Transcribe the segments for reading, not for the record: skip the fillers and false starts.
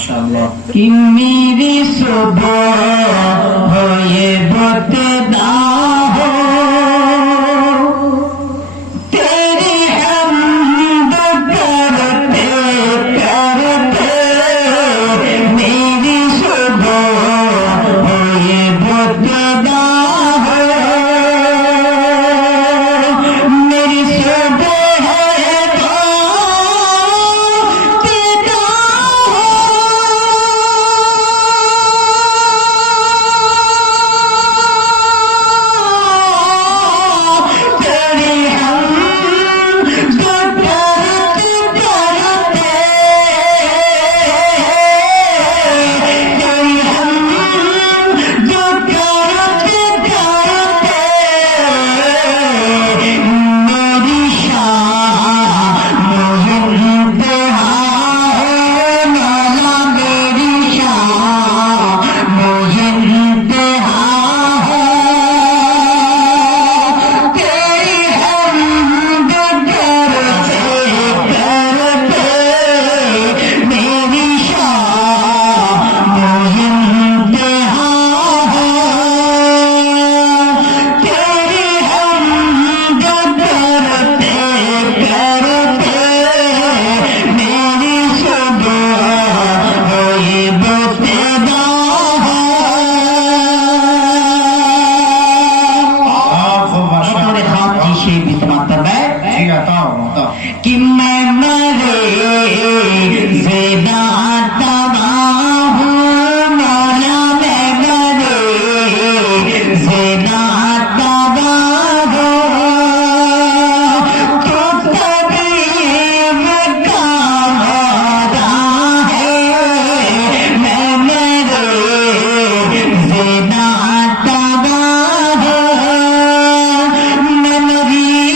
माशाअल्लाह। कि मेरी सुबह हो ये बतदा हो तेरी हमद करते करते मेरी सुबह हो ये बतदा हो मेरी सुबह है कि मैं मरे ज़िंदा तबाह हूँ मौला मैं मरे ज़िंदा तबाह हूँ तो तबीब का मौला है मैं मरे ज़िंदा तबाह हूँ मैं मरीज़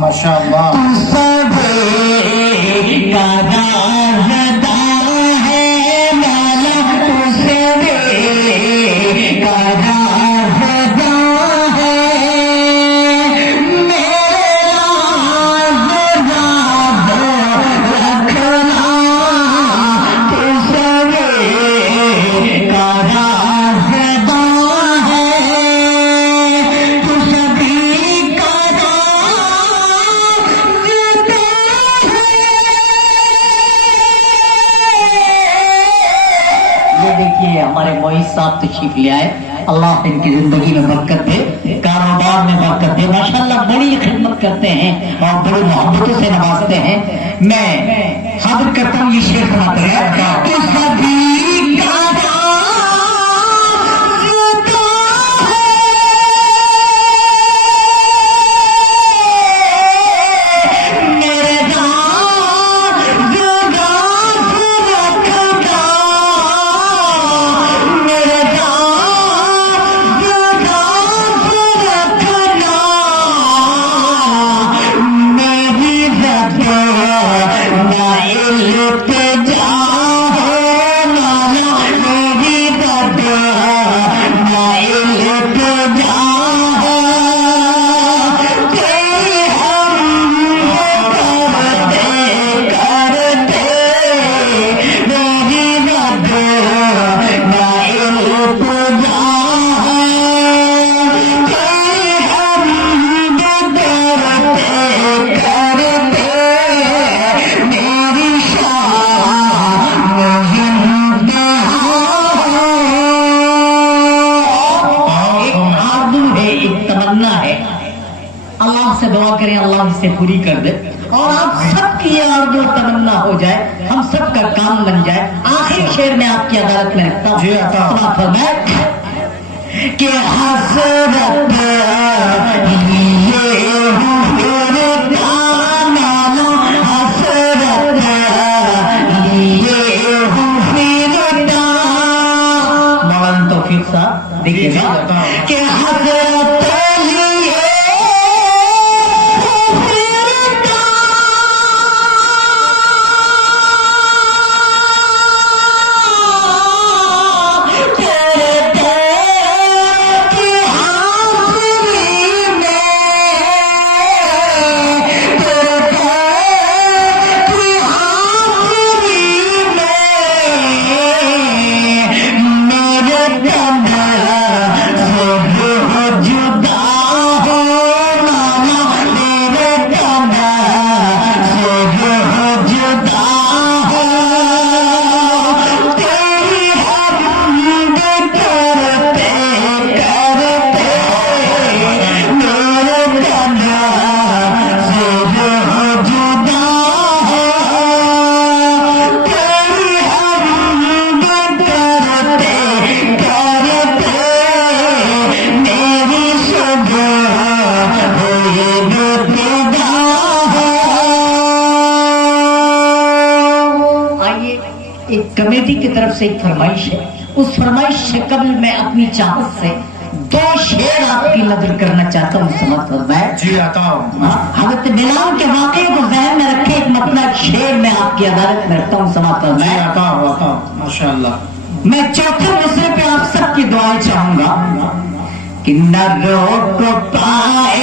माशाअल्लाह। देखिए हमारे मोहित साहब तशरीफ ले आए, अल्लाह इनकी जिंदगी में बरकत दे, कारोबार में बरकत दे। माशाल्लाह बड़ी खिदमत करते हैं और बड़ी मोहब्बतों से नवाजते हैं। मैं हाजिर करता हूँ ये शेर सुनाते हैं कि सभी अल्लाह से दुआ करें अल्लाह इसे पूरी कर दे और आप सबकी ये आरज़ू तमन्ना हो जाए, हम सबका काम बन जाए। आखिरी शेर में आपकी अदालत में रखता हूं, जी अता फरमाए कि हसरत मौलाना तौफीक साहब देखिएगा कि हसरत एक कमेटी की तरफ से एक फरमाइश है, उस फरमाइश से कबल मैं अपनी चाहत से 2 शेर आपकी नजर करना चाहता हूँ। समझ फरमाए जी अता हजरत बिलाल के वाक़े को ज़हन में रखे एक मतलब शेर में आपकी अदालत में रखता हूँ। समझ जी फरमाए अता माशाअल्लाह। मैं चौथे मिसरे पे आप सबकी दुआएं चाहूंगा कि न रोक पाए